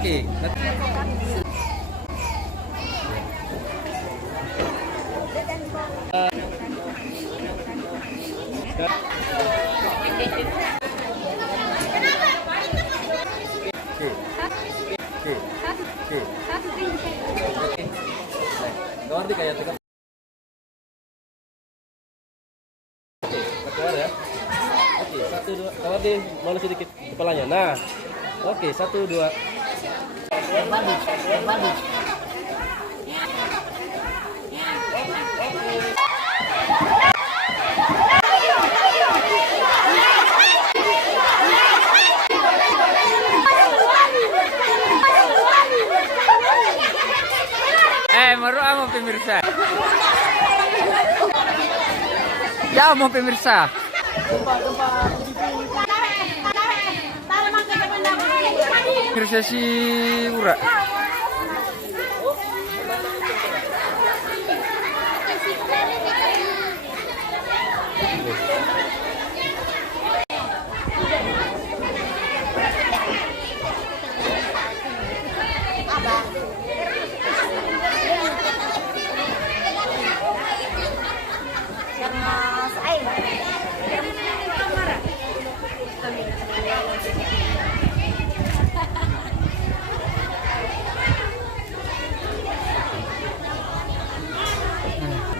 Oke. Keluar deh kayak tekan. Keluar ya. Oke, 1 2. Keluar deh, mana sedikit kepalanya. Nah. Oke, 1 2. Maru amo pemirsa. Ya mau pemirsa. Pemirsa si Ura.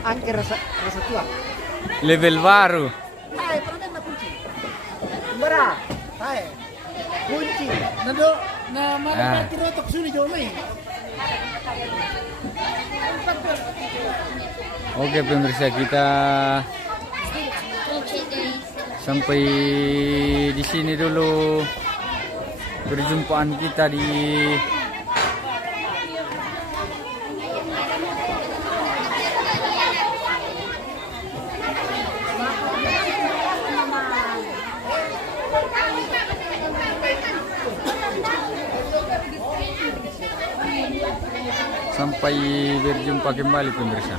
Angker rasa tua. Level baru. Hai, pernah na kunci. Bara. Hai. Kunci. Nado na mana tirotok suni jo mai. Oke pemirsa, kita sampai di sini dulu perjumpaan kita di sampai berjumpa kembali pemirsa.